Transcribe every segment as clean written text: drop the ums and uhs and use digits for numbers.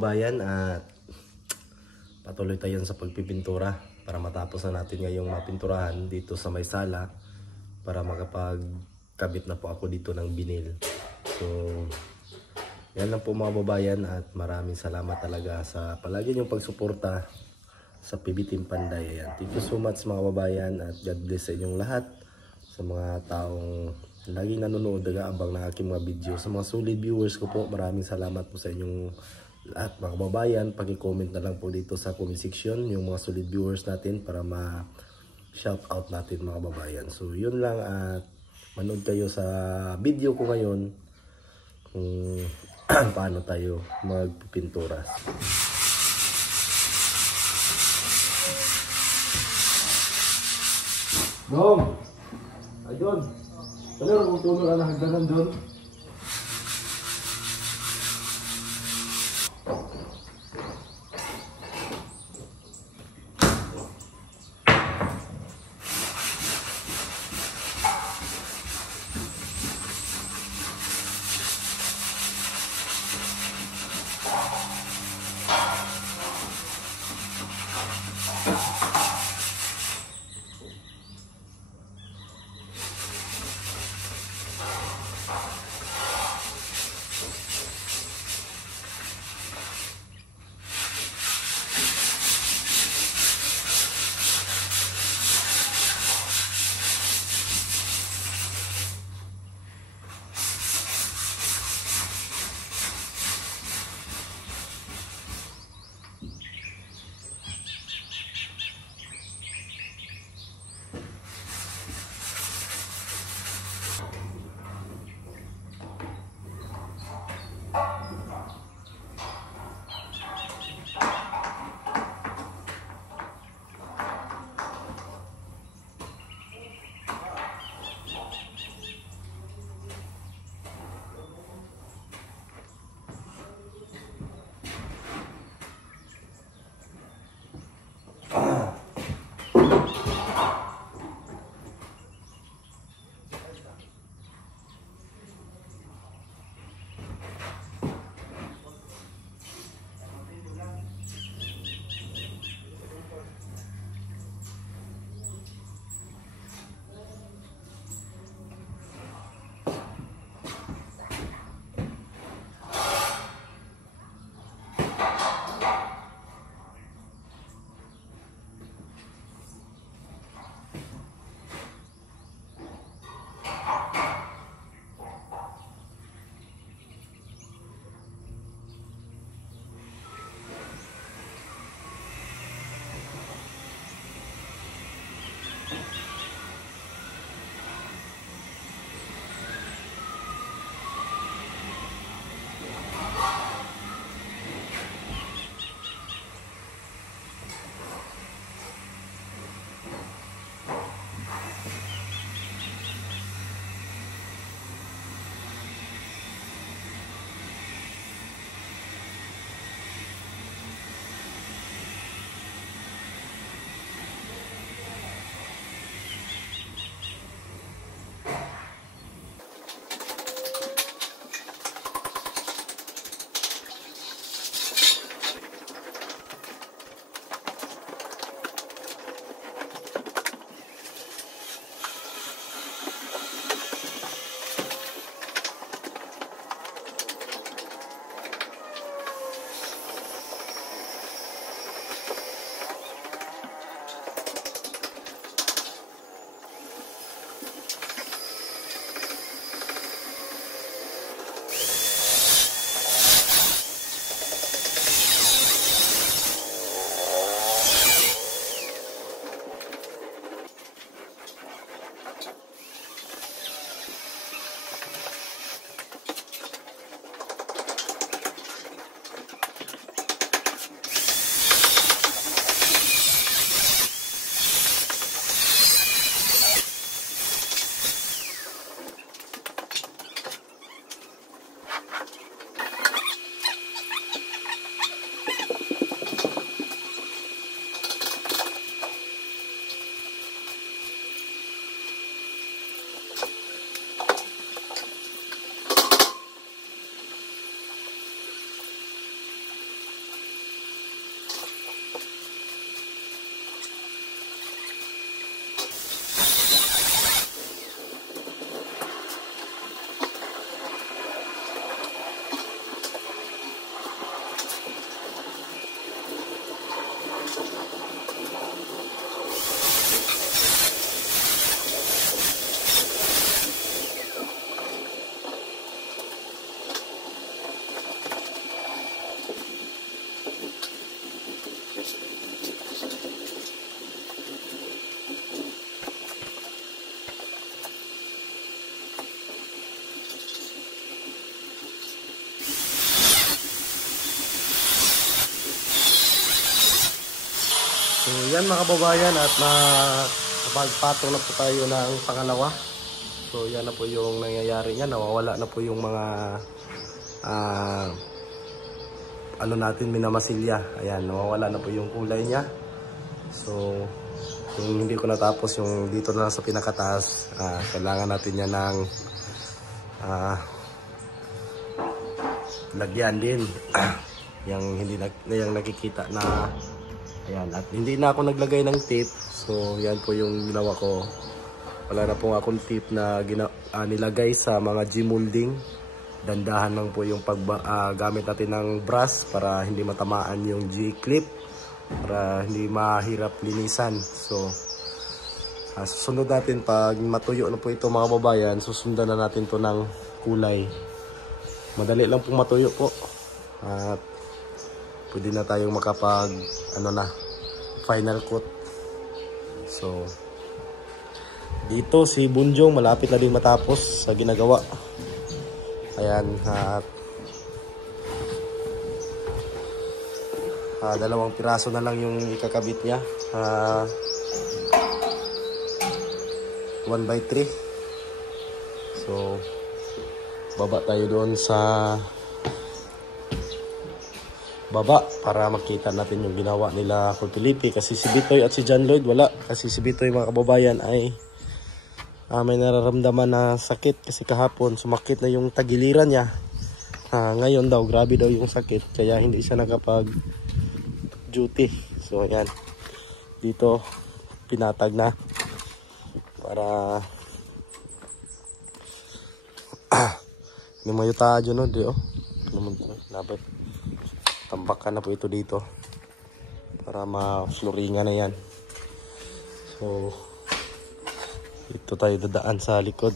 kababayan at patuloy tayo sa pagpipintura para matapos na natin ngayong mapinturahan dito sa may sala para makapagkabit na po ako dito ng binil. So yan lang po mga kababayan at maraming salamat talaga sa palagi niyong pagsuporta sa PB Team Panday. Ayan. Thank you so much mga kababayan at God bless sa inyong lahat, sa mga taong laging nanonood nag-aabang ng aking mga video. Sa mga solid viewers ko po, maraming salamat po sa inyong lahat mga kababayan. Paki-comment na lang po dito sa comment section yung mga solid viewers natin para ma-shout out natin mga kababayan. So yun lang at manood kayo sa video ko ngayon kung paano tayo magpipintura. Dong! Ayun! Talaga kung tuno na hagdanan doon. So yan mga kababayan, at napagpatong na po tayo ng pangalawa. So yan na po yung nangyayari niya, nawawala na po yung mga ano natin, minamasilya. Ayan, nawawala na po yung kulay niya. So kung hindi ko natapos yung dito na sa pinakataas, kailangan natin yan ng lagyan din. Yung hindi yung nakikita na ayan, at hindi na ako naglagay ng tape. So yan po yung ginawa ko. Wala na pong akong tape na nilagay sa mga G-molding. Dandahan lang po yung gamit natin ng brush para hindi matamaan yung G-clip, para hindi mahirap linisan. So susunod natin pag matuyo na po ito mga babayan, susundan na natin to ng kulay. Madali lang pong matuyo po, at pwede na tayong makapag final coat. So dito si Bunjong malapit na din matapos sa ginagawa. Ayan, at dalawang piraso na lang yung ikakabit niya. 1/3. So baba tayo doon sa baba para makita natin yung ginawa nila Kultilipi, kasi si Bitoy at si John Lloyd wala. Kasi si Bitoy mga kababayan ay may nararamdaman na sakit, kasi kahapon sumakit na yung tagiliran niya. Ngayon daw grabe daw yung sakit, kaya hindi siya nakapag duty. So ayan, dito pinatag na para lumayo tayo no, di dapat tambakan na po ito dito para ma-floringan na yan. So dito tayo dadaan sa likod,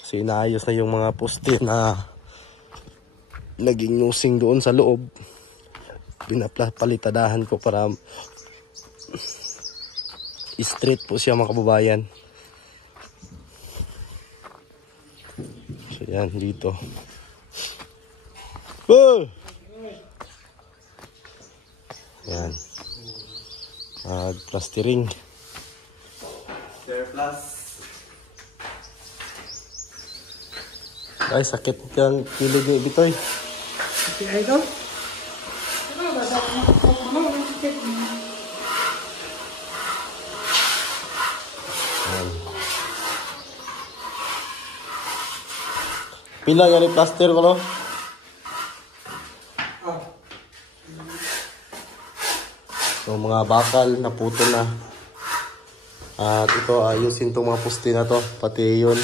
kasi inaayos na yung mga poste na naging nusing doon sa loob. Pinapalitadahan ko para straight po siya mga kababayan. So yan dito. Yan. Plastering. Plus. Ay, sakit yung kilid ni Bitoy. Okay, ito? Pila yung plaster ko no? So mga bakal na puto na. At ito ayusin itong mga poste na to, pati yun.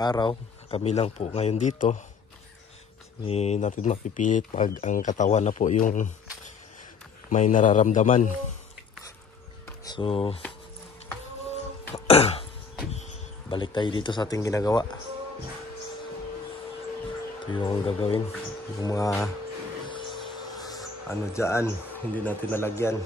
Araw, kami lang po ngayon dito. Hindi natin mapipilit pag ang katawan na po yung may nararamdaman. So balik tayo dito sa ating ginagawa. Ito yung gagawin, yung mga ano dyan, hindi natin nalagyan.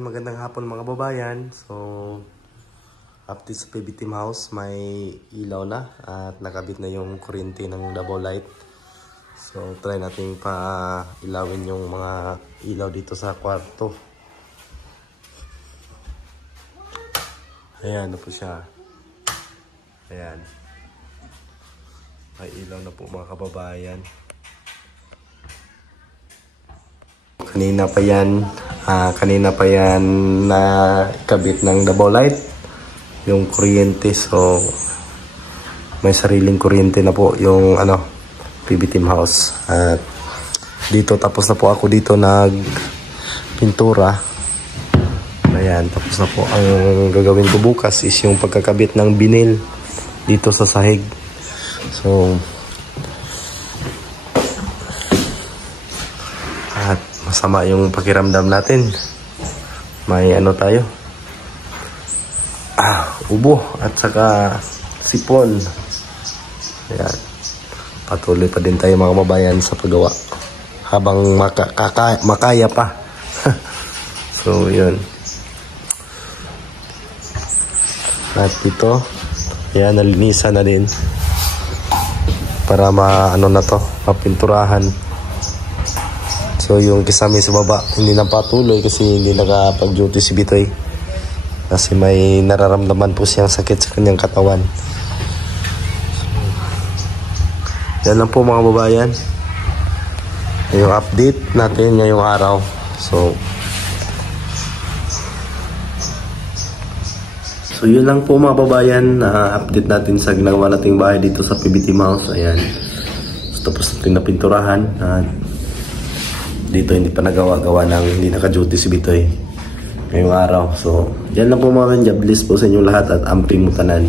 Magandang hapon mga babayan. So, update sa PB Team House, may ilaw na at nakabit na yung kuryente ng double light. So, try natin pa ilawin yung mga ilaw dito sa kwarto. Ayan na po siya. Ayan. May ilaw na po mga kababayan. Kanina pa yan na kabit ng double light yung kuryente. So may sariling kuryente na po yung PB Team House. At dito tapos na po ako dito nagpintura. Ayan, tapos na po. Ang gagawin ko bukas is yung pagkakabit ng binil dito sa sahig. So at masama yung pakiramdam natin. May tayo. Ubo at saka sipon. Ayan. Patuloy pa din tayo mga kababayan sa paggawa. Habang makaya pa. So, yun. At ito, ayan, nalinisan na din. Para mapinturahan. So yung kisame sa baba hindi na patuloy kasi hindi nakapag-duty si Bitoy. Kasi may nararamdaman po siyang sakit sa kanyang katawan. So, yan lang po mga babayan. Yung update natin ngayong araw. So yun lang po mga babayan na update natin sa ginagawa nating bahay dito sa PB Team House. Ayan. So, tapos natin napinturahan at dito hindi pa nagawa-gawa ng hindi naka-duty si Bitoy ngayong araw. So, yan lang po mga God bless po sa inyong lahat at amping mutanan.